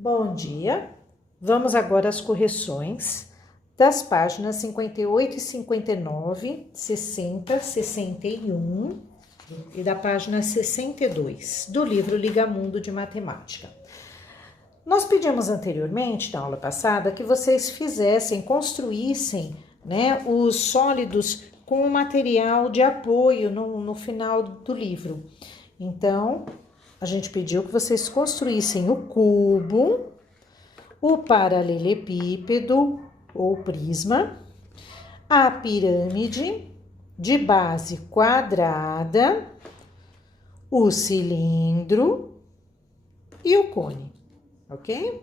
Bom dia, vamos agora às correções das páginas 58 e 59, 60, 61 e da página 62 do livro Liga Mundo de Matemática. Nós pedimos anteriormente, na aula passada, que vocês construíssem, os sólidos com o material de apoio no final do livro. Então, a gente pediu que vocês construíssem o cubo, o paralelepípedo ou prisma, a pirâmide de base quadrada, o cilindro e o cone, ok?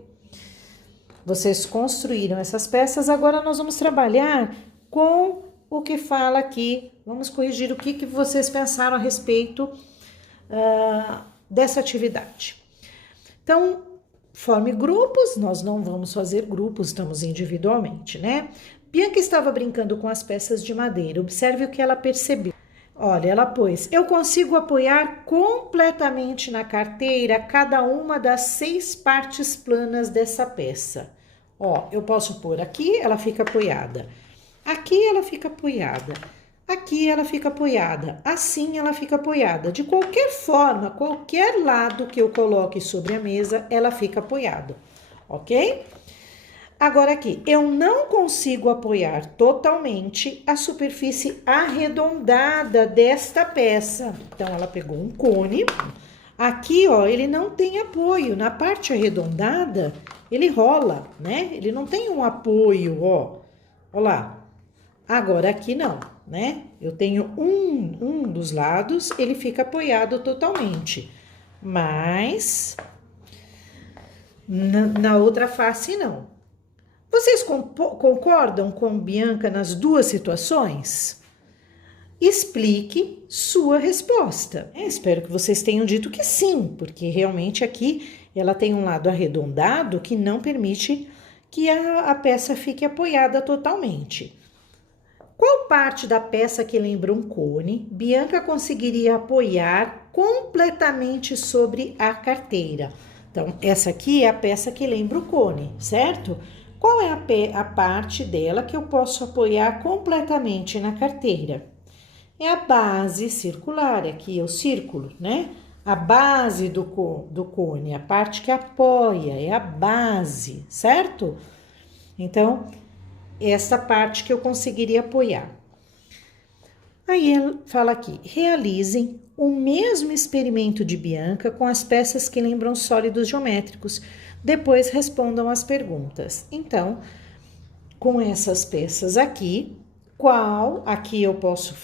Vocês construíram essas peças, agora nós vamos trabalhar com o que fala aqui, vamos corrigir o que vocês pensaram a respeito dessa atividade. Então, forme grupos, nós não vamos fazer grupos, estamos individualmente, né? Bianca estava brincando com as peças de madeira, observe o que ela percebeu. Olha, ela pôs, eu consigo apoiar completamente na carteira cada uma das 6 partes planas dessa peça. Ó, eu posso pôr aqui, ela fica apoiada. Aqui ela fica apoiada. Aqui ela fica apoiada, assim ela fica apoiada. De qualquer forma, qualquer lado que eu coloque sobre a mesa, ela fica apoiada, ok? Agora aqui, eu não consigo apoiar totalmente a superfície arredondada desta peça. Então, ela pegou um cone. Aqui, ó, ele não tem apoio. Na parte arredondada, ele rola, né? Ele não tem um apoio, ó. Ó lá. Agora aqui não, né? Eu tenho um dos lados, ele fica apoiado totalmente. Mas na outra face não. Vocês concordam com Bianca nas duas situações? Explique sua resposta. Espero que vocês tenham dito que sim, porque realmente aqui ela tem um lado arredondado que não permite que a peça fique apoiada totalmente. Qual parte da peça que lembra um cone Bianca conseguiria apoiar completamente sobre a carteira? Então, essa aqui é a peça que lembra o cone, certo? Qual é a parte dela que eu posso apoiar completamente na carteira? É a base circular, aqui é o círculo, né? A base do cone, a parte que apoia, é a base, certo? Então, essa parte que eu conseguiria apoiar. Aí ele fala aqui, realizem o mesmo experimento de Bianca com as peças que lembram sólidos geométricos. Depois respondam as perguntas. Então, com essas peças aqui, aqui eu posso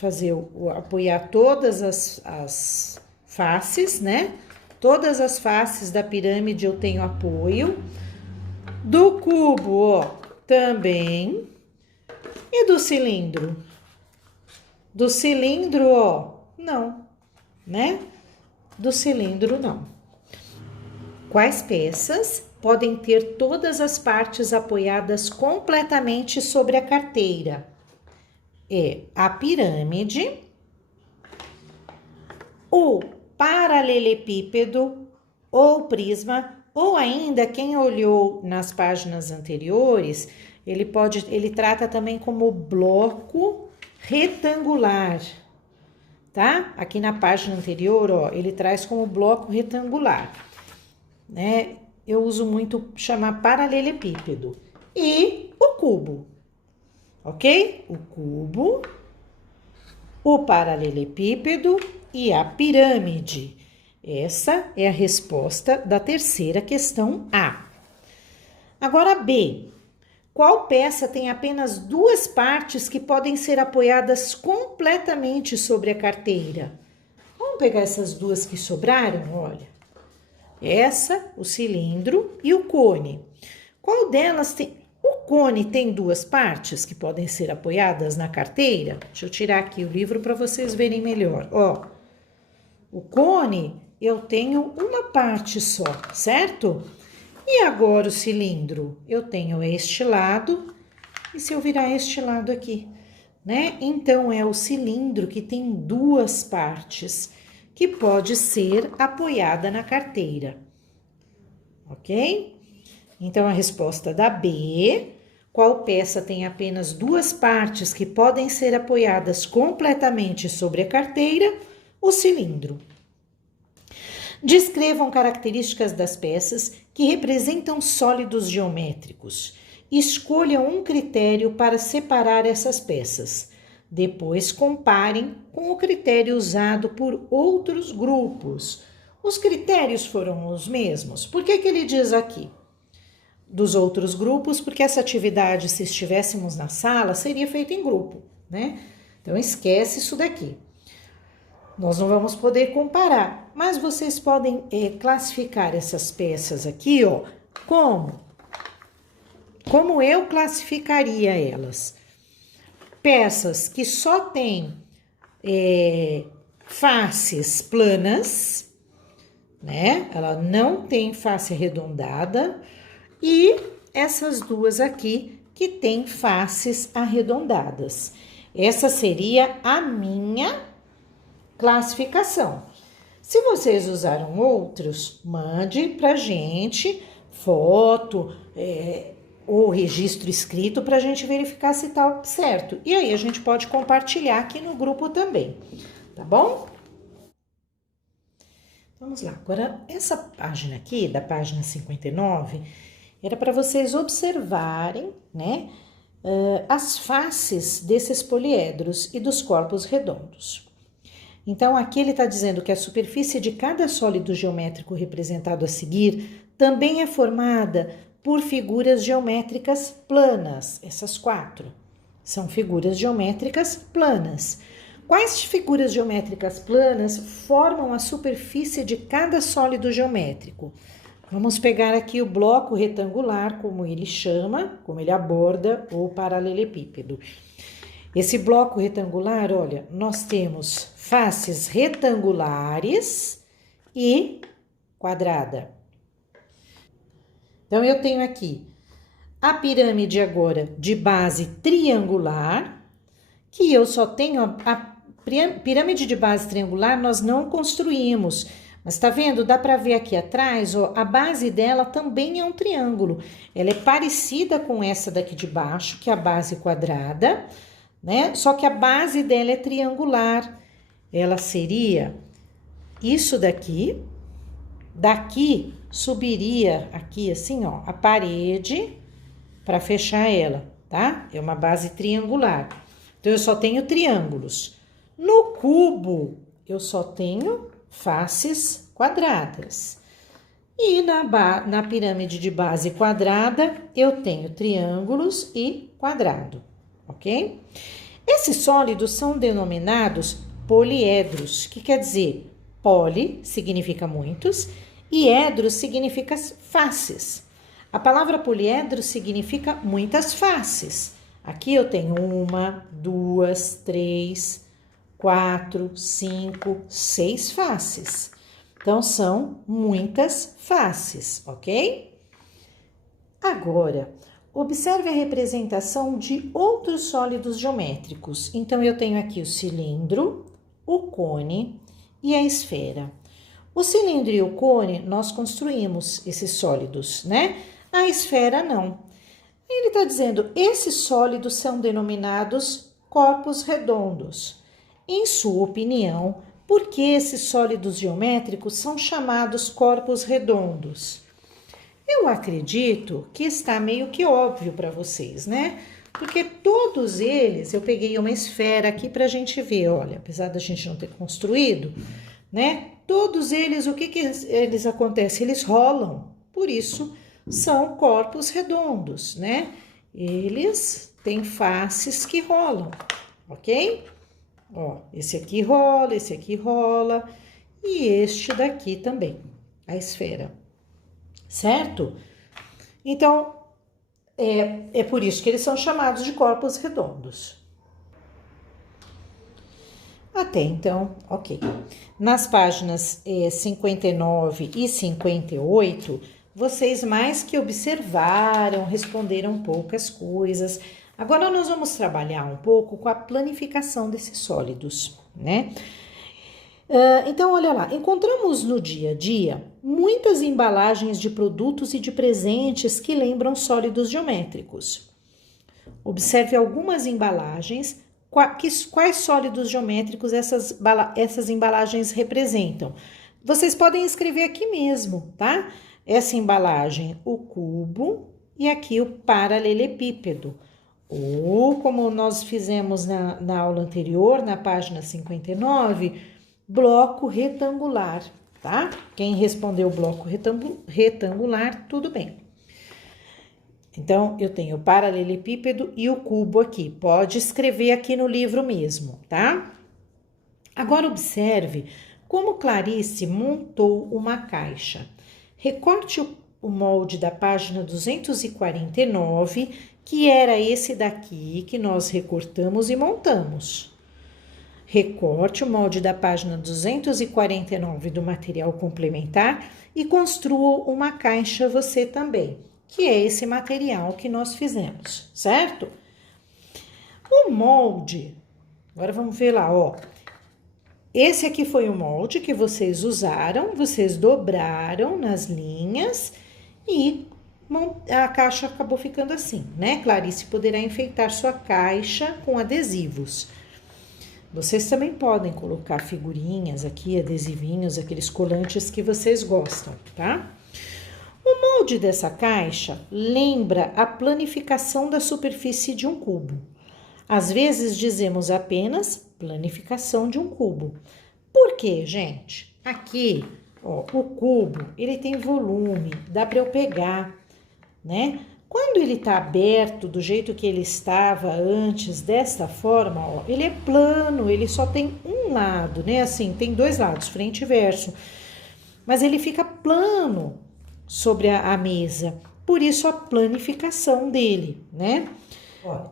apoiar todas as faces, né? Todas as faces da pirâmide eu tenho apoio. Do cubo, ó, também. E do cilindro? Do cilindro, ó, não, né? Do cilindro, não. Quais peças podem ter todas as partes apoiadas completamente sobre a carteira? É a pirâmide, o paralelepípedo ou prisma, ou ainda quem olhou nas páginas anteriores, ele trata também como bloco retangular, tá? Aqui na página anterior, ó, ele traz como bloco retangular, né? Eu uso muito chamar paralelepípedo. E o cubo, ok? O cubo, o paralelepípedo e a pirâmide. Essa é a resposta da terceira questão A. Agora B. Qual peça tem apenas 2 partes que podem ser apoiadas completamente sobre a carteira? Vamos pegar essas 2 que sobraram, olha. Essa, o cilindro e o cone. Qual delas tem... O cone tem 2 partes que podem ser apoiadas na carteira? Deixa eu tirar aqui o livro para vocês verem melhor. Ó, o cone eu tenho uma parte só, certo? E agora o cilindro? Eu tenho este lado, e se eu virar este lado aqui, né? Então, é o cilindro que tem 2 partes, que pode ser apoiada na carteira, ok? Então, a resposta da B, qual peça tem apenas duas partes que podem ser apoiadas completamente sobre a carteira? O cilindro. Descrevam características das peças que representam sólidos geométricos. Escolha um critério para separar essas peças. Depois, comparem com o critério usado por outros grupos. Os critérios foram os mesmos. Por que ele diz aqui? Dos outros grupos, porque essa atividade, se estivéssemos na sala, seria feita em grupo, né? Então, esquece isso daqui. Nós não vamos poder comparar, mas vocês podem classificar essas peças aqui, ó, como eu classificaria elas. Peças que só têm faces planas, né? Ela não tem face arredondada, e essas duas aqui que têm faces arredondadas. Essa seria a minha classificação. Se vocês usaram outros, mande pra gente foto ou registro escrito pra gente verificar se tá certo. E aí a gente pode compartilhar aqui no grupo também, tá bom? Vamos lá, agora essa página aqui, da página 59, era para vocês observarem, né, as faces desses poliedros e dos corpos redondos. Então, aqui ele está dizendo que a superfície de cada sólido geométrico representado a seguir também é formada por figuras geométricas planas. Essas 4 são figuras geométricas planas. Quais figuras geométricas planas formam a superfície de cada sólido geométrico? Vamos pegar aqui o bloco retangular, como ele chama, como ele aborda o paralelepípedo. Esse bloco retangular, olha, nós temos faces retangulares e quadrada. Então, eu tenho aqui a pirâmide agora de base triangular, que eu só tenho a pirâmide de base triangular, nós não construímos. Mas tá vendo? Dá para ver aqui atrás, ó, a base dela também é um triângulo. Ela é parecida com essa daqui de baixo, que é a base quadrada, né? Só que a base dela é triangular. Ela seria isso daqui. Daqui subiria aqui assim, ó, a parede para fechar ela, tá? É uma base triangular. Então, eu só tenho triângulos. No cubo, eu só tenho faces quadradas. E na pirâmide de base quadrada, eu tenho triângulos e quadrado, ok? Esses sólidos são denominados poliedros, que quer dizer, poli significa muitos e edros significa faces. A palavra poliedro significa muitas faces. Aqui eu tenho 1, 2, 3, 4, 5, 6 faces. Então, são muitas faces, ok? Agora, observe a representação de outros sólidos geométricos. Então, eu tenho aqui o cilindro, o cone e a esfera. O cilindro e o cone, nós construímos esses sólidos, né? A esfera, não. Ele está dizendo, esses sólidos são denominados corpos redondos. Em sua opinião, por que esses sólidos geométricos são chamados corpos redondos? Eu acredito que está meio que óbvio para vocês, né? Porque todos eles, eu peguei uma esfera aqui para a gente ver, olha, apesar da gente não ter construído, né? Todos eles, o que eles acontecem? Eles rolam, por isso são corpos redondos, né? Eles têm faces que rolam, ok? Ó, esse aqui rola e este daqui também, a esfera, certo? Então, é por isso que eles são chamados de corpos redondos. Até então, ok. Nas páginas 59 e 58, vocês mais que observaram, responderam poucas coisas. Agora nós vamos trabalhar um pouco com a planificação desses sólidos, né? Então, olha lá, encontramos no dia a dia muitas embalagens de produtos e de presentes que lembram sólidos geométricos. Observe algumas embalagens, quais sólidos geométricos essas embalagens representam. Vocês podem escrever aqui mesmo, tá? Essa embalagem, o cubo, e aqui o paralelepípedo. Ou, como nós fizemos na aula anterior, na página 59, bloco retangular, tá? Quem respondeu bloco retangular, tudo bem. Então, eu tenho o paralelepípedo e o cubo aqui. Pode escrever aqui no livro mesmo, tá? Agora, observe como Clarice montou uma caixa. Recorte o molde da página 249, que era esse daqui que nós recortamos e montamos. Recorte o molde da página 249 do material complementar e construa uma caixa você também, que é esse material que nós fizemos, certo? O molde, agora vamos ver lá, ó. Esse aqui foi o molde que vocês usaram, vocês dobraram nas linhas e a caixa acabou ficando assim, né? Clarice poderá enfeitar sua caixa com adesivos. Vocês também podem colocar figurinhas aqui, adesivinhos, aqueles colantes que vocês gostam, tá? O molde dessa caixa lembra a planificação da superfície de um cubo. Às vezes dizemos apenas planificação de um cubo. Por quê, gente? Aqui, ó, o cubo, ele tem volume, dá para eu pegar, né? Quando ele tá aberto do jeito que ele estava antes, desta forma, ó, ele é plano, ele só tem um lado, né? Assim, tem dois lados, frente e verso. Mas ele fica plano sobre a mesa. Por isso a planificação dele, né? Ó,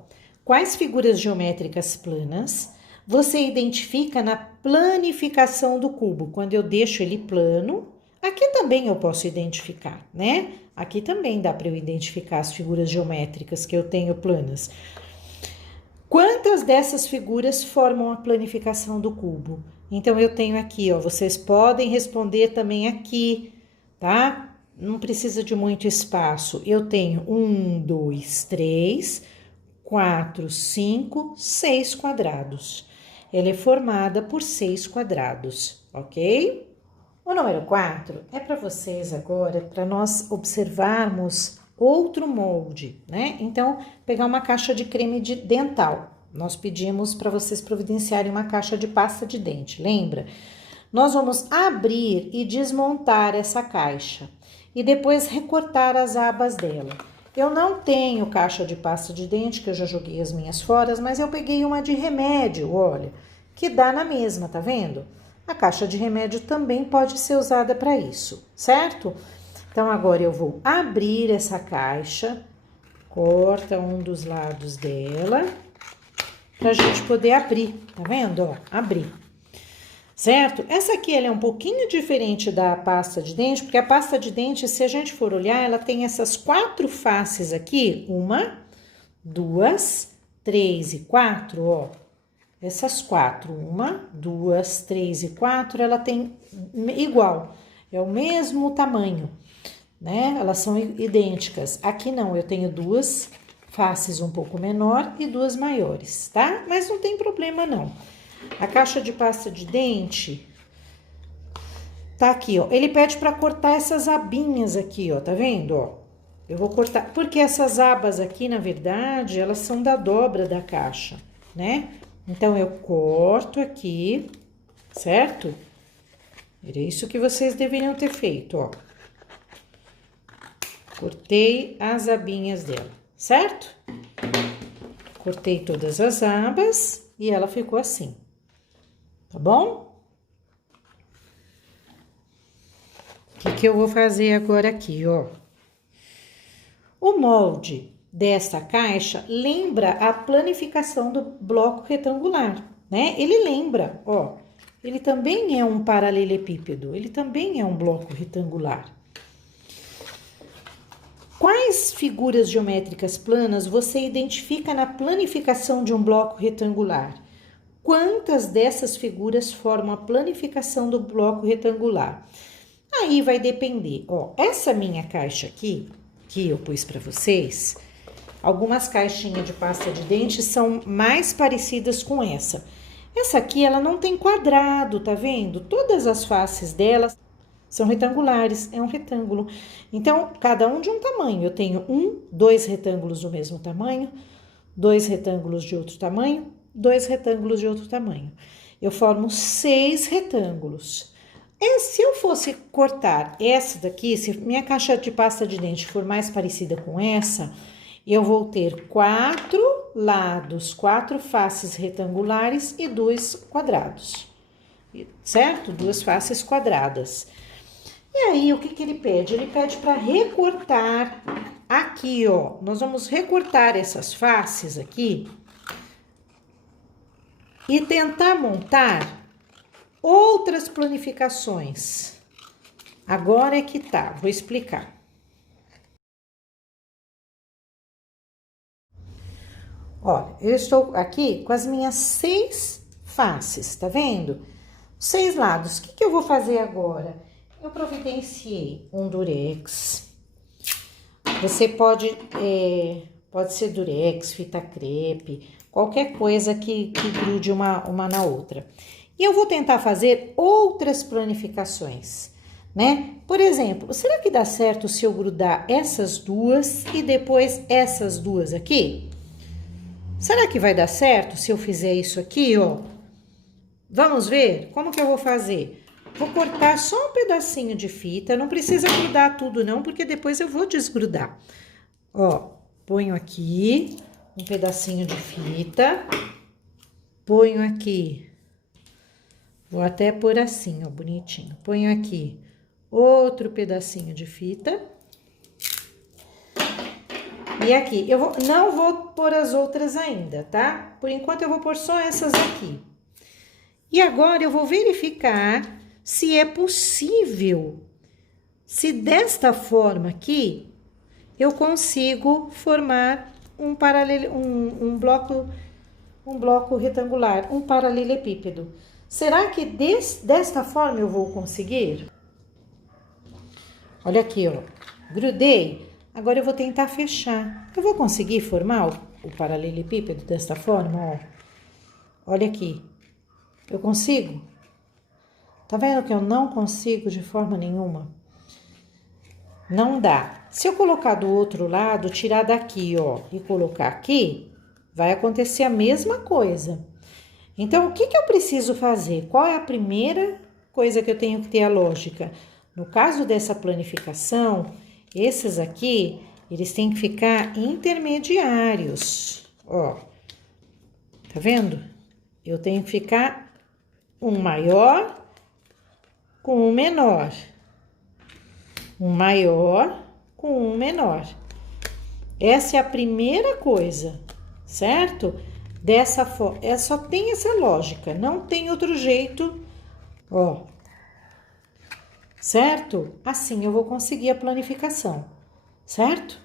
quais figuras geométricas planas você identifica na planificação do cubo? Quando eu deixo ele plano, aqui também eu posso identificar, né? Aqui também dá para eu identificar as figuras geométricas que eu tenho planas. Quantas dessas figuras formam a planificação do cubo? Então, eu tenho aqui, ó, vocês podem responder também aqui, tá? Não precisa de muito espaço. Eu tenho 1, 2, 3, 4, 5, 6 quadrados. Ela é formada por 6 quadrados, ok? O número 4 é para vocês agora, para nós observarmos outro molde, né? Então, pegar uma caixa de creme dental. Nós pedimos para vocês providenciarem uma caixa de pasta de dente, lembra? Nós vamos abrir e desmontar essa caixa e depois recortar as abas dela. Eu não tenho caixa de pasta de dente, que eu já joguei as minhas fora, mas eu peguei uma de remédio, olha, que dá na mesma, tá vendo? A caixa de remédio também pode ser usada para isso, certo? Então, agora eu vou abrir essa caixa, corta um dos lados dela, pra gente poder abrir, tá vendo? Ó, abrir. Certo? Essa aqui, ela é um pouquinho diferente da pasta de dente, porque a pasta de dente, se a gente for olhar, ela tem essas 4 faces aqui, 1, 2, 3 e 4, ó. Essas 4, 1, 2, 3 e 4, ela tem igual, é o mesmo tamanho, né? Elas são idênticas. Aqui não, eu tenho 2 faces um pouco menor e 2 maiores, tá? Mas não tem problema não. A caixa de pasta de dente tá aqui, ó. Ele pede para cortar essas abinhas aqui, ó, tá vendo, ó? Eu vou cortar, porque essas abas aqui, na verdade, elas são da dobra da caixa, né? Então, eu corto aqui, certo? Era isso que vocês deveriam ter feito, ó. Cortei as abinhas dela, certo? Cortei todas as abas e ela ficou assim, tá bom? O que eu vou fazer agora aqui, ó? O molde dessa caixa lembra a planificação do bloco retangular, né? Ele lembra, ó, ele também é um paralelepípedo, ele também é um bloco retangular. Quais figuras geométricas planas você identifica na planificação de um bloco retangular? quantas dessas figuras formam a planificação do bloco retangular. Aí vai depender, ó, essa minha caixa aqui, que eu pus para vocês, algumas caixinhas de pasta de dente são mais parecidas com essa. Essa aqui, ela não tem quadrado, tá vendo? Todas as faces dela são retangulares, é um retângulo. Então, cada um de um tamanho. Eu tenho dois retângulos do mesmo tamanho, dois retângulos de outro tamanho, dois retângulos de outro tamanho. Eu formo 6 retângulos. E se eu fosse cortar essa daqui, se minha caixa de pasta de dente for mais parecida com essa, eu vou ter 4 lados, 4 faces retangulares e 2 quadrados, certo? 2 faces quadradas. E aí, o que que ele pede? Ele pede para recortar aqui, ó. Nós vamos recortar essas faces aqui e tentar montar outras planificações. Agora é que tá, vou explicar. Olha, eu estou aqui com as minhas 6 faces, tá vendo? 6 lados. O que que eu vou fazer agora? Eu providenciei um durex. Você pode ser durex, fita crepe, qualquer coisa que grude uma na outra. E eu vou tentar fazer outras planificações, né? Por exemplo, será que dá certo se eu grudar essas duas e depois essas duas aqui? Será que vai dar certo se eu fizer isso aqui, ó? Vamos ver como que eu vou fazer? Vou cortar só um pedacinho de fita, não precisa grudar tudo não, porque depois eu vou desgrudar. Ó, ponho aqui um pedacinho de fita, ponho aqui, vou até pôr assim, ó, bonitinho. Ponho aqui outro pedacinho de fita. E aqui, não vou pôr as outras ainda, tá? Por enquanto eu vou pôr só essas aqui. E agora eu vou verificar se é possível, se desta forma aqui, eu consigo formar um bloco retangular, um paralelepípedo. Será que desta forma eu vou conseguir? Olha aqui, ó, grudei. Agora eu vou tentar fechar. Eu vou conseguir formar o paralelepípedo desta forma, ó. Olha aqui. Eu consigo? Tá vendo que eu não consigo de forma nenhuma? Não dá. Se eu colocar do outro lado, tirar daqui, ó, e colocar aqui, vai acontecer a mesma coisa. Então, o que que eu preciso fazer? Qual é a primeira coisa que eu tenho que ter a lógica? No caso dessa planificação, esses aqui, eles têm que ficar intermediários, ó. Tá vendo? Eu tenho que ficar um maior com um menor. Um maior com um menor. Essa é a primeira coisa, certo? Dessa forma, só tem essa lógica, não tem outro jeito, ó. Certo? Assim eu vou conseguir a planificação, certo?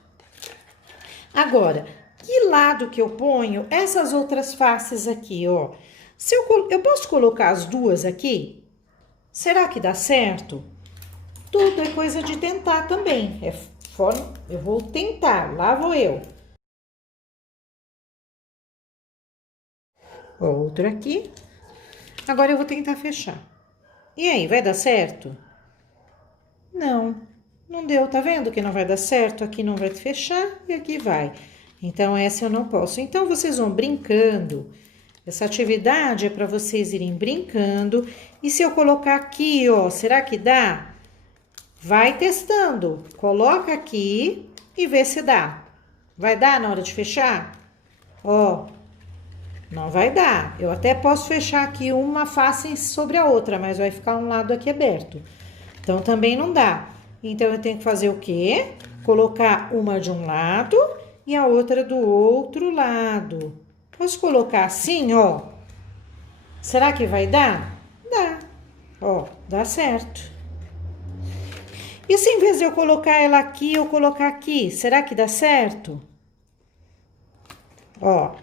Agora, que lado que eu ponho essas outras faces aqui, ó? Se eu posso colocar as duas aqui? Será que dá certo? Tudo é coisa de tentar também. Eu vou tentar, lá vou eu. Outro aqui. Agora eu vou tentar fechar. E aí, vai dar certo? Não, não deu, tá vendo que não vai dar certo? Aqui não vai fechar e aqui vai. Então, essa eu não posso. Então, vocês vão brincando. Essa atividade é para vocês irem brincando. E se eu colocar aqui, ó, será que dá? Vai testando. Coloca aqui e vê se dá. Vai dar na hora de fechar? Ó, não vai dar. Eu até posso fechar aqui uma face sobre a outra, mas vai ficar um lado aqui aberto. Então, também não dá. Então, eu tenho que fazer o quê? Colocar uma de um lado e a outra do outro lado. Posso colocar assim, ó? Será que vai dar? Dá. Ó, dá certo. E se em vez de eu colocar ela aqui, eu colocar aqui, será que dá certo? Ó,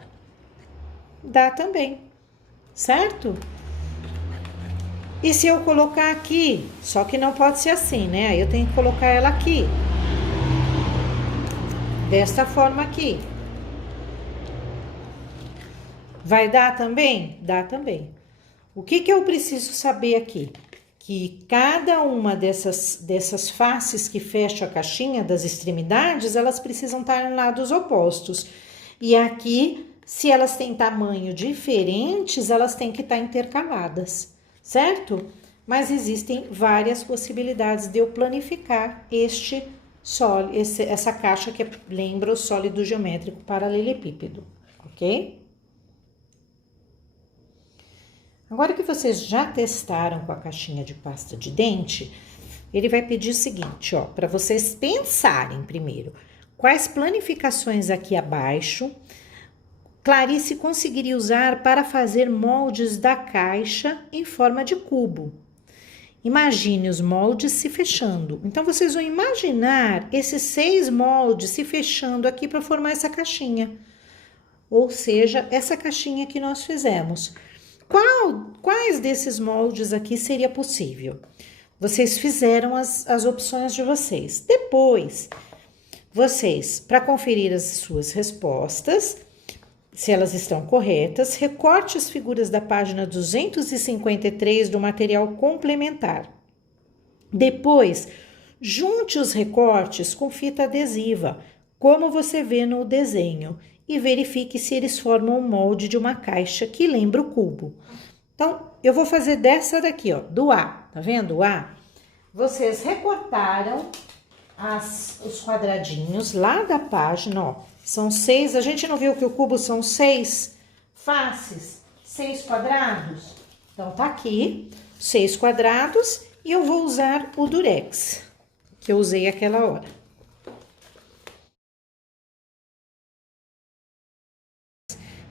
dá também, certo? E se eu colocar aqui, só que não pode ser assim, né? Aí eu tenho que colocar ela aqui. Desta forma aqui. Vai dar também? Dá também. O que eu preciso saber aqui? Que cada uma dessas faces que fecham a caixinha, das extremidades, elas precisam estar em lados opostos. E aqui, se elas têm tamanho diferentes, elas têm que estar intercaladas, certo? Mas existem várias possibilidades de eu planificar essa caixa que lembra o sólido geométrico paralelepípedo, ok? Agora que vocês já testaram com a caixinha de pasta de dente, ele vai pedir o seguinte, ó, para vocês pensarem primeiro, quais planificações aqui abaixo Clarice conseguiria usar para fazer moldes da caixa em forma de cubo. Imagine os moldes se fechando. Então, vocês vão imaginar esses 6 moldes se fechando aqui para formar essa caixinha. Ou seja, essa caixinha que nós fizemos. Quais desses moldes aqui seria possível? Vocês fizeram as opções de vocês. Depois, vocês, para conferir as suas respostas, se elas estão corretas, recorte as figuras da página 253 do material complementar. Depois, junte os recortes com fita adesiva, como você vê no desenho, e verifique se eles formam o molde de uma caixa que lembra o cubo. Então, eu vou fazer dessa daqui, ó, do A, tá vendo o A? Vocês recortaram os quadradinhos lá da página, ó, são 6, a gente não viu que o cubo são 6 faces, 6 quadrados? Então, tá aqui, 6 quadrados, e eu vou usar o durex, que eu usei aquela hora.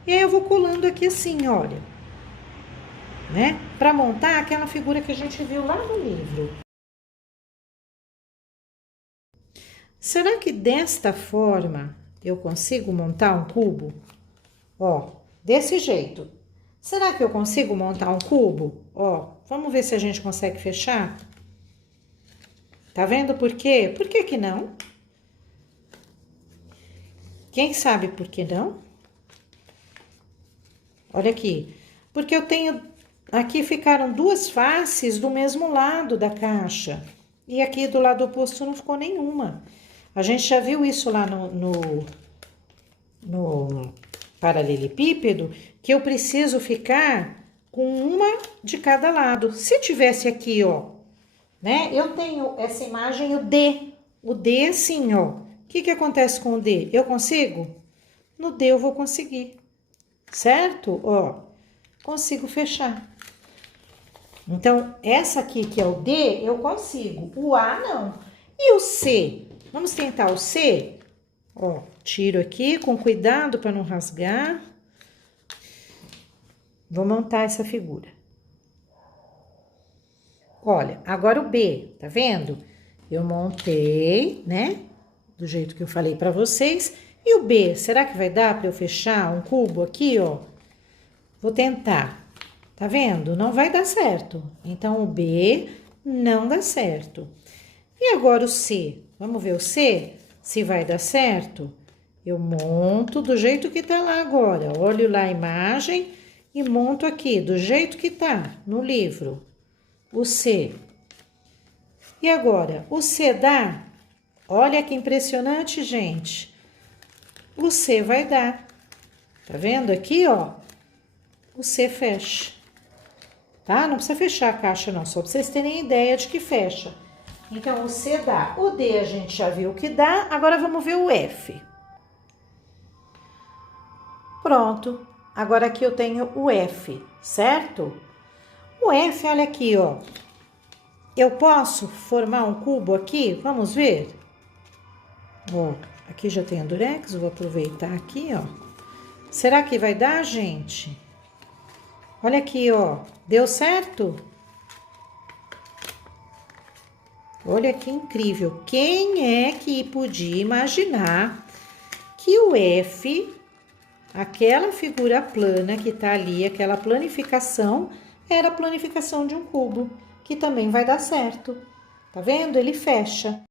E aí, eu vou colando aqui assim, olha, né? Pra montar aquela figura que a gente viu lá no livro. Será que desta forma eu consigo montar um cubo? Ó, desse jeito. Será que eu consigo montar um cubo? Ó, vamos ver se a gente consegue fechar? Tá vendo por quê? Por que que não? Quem sabe por que não? Olha aqui. Porque eu tenho... Aqui ficaram 2 faces do mesmo lado da caixa. E aqui do lado oposto não ficou nenhuma. A gente já viu isso lá no paralelepípedo, que eu preciso ficar com uma de cada lado. Se tivesse aqui, ó, né? Eu tenho essa imagem, o D. O D assim, ó. O que acontece com o D? Eu consigo? No D eu vou conseguir, certo? Ó, consigo fechar. Então, essa aqui que é o D, eu consigo. O A, não. E o C? Vamos tentar o C? Ó, tiro aqui com cuidado para não rasgar. Vou montar essa figura. Olha, agora o B, tá vendo? Eu montei, né? Do jeito que eu falei para vocês. E o B, será que vai dar para eu fechar um cubo aqui, ó? Vou tentar. Tá vendo? Não vai dar certo. Então, o B não dá certo. E agora o C? Vamos ver o C? Se vai dar certo? Eu monto do jeito que tá lá agora. Olho lá a imagem e monto aqui, do jeito que tá no livro. O C. E agora, o C dá? Olha que impressionante, gente. O C vai dar. Tá vendo aqui, ó? O C fecha. Tá? Não precisa fechar a caixa, não. Só pra vocês terem ideia de que fecha. Então, o C dá. O D a gente já viu que dá. Agora, vamos ver o F. Pronto. Agora, aqui eu tenho o F, certo? O F, olha aqui, ó. Eu posso formar um cubo aqui? Vamos ver? Ó, aqui já tem a durex. Vou aproveitar aqui, ó. Será que vai dar, gente? Olha aqui, ó. Deu certo? Olha que incrível. Quem é que podia imaginar que o F aquela figura plana que tá ali, aquela planificação, era a planificação de um cubo, que também vai dar certo. Tá vendo? Ele fecha.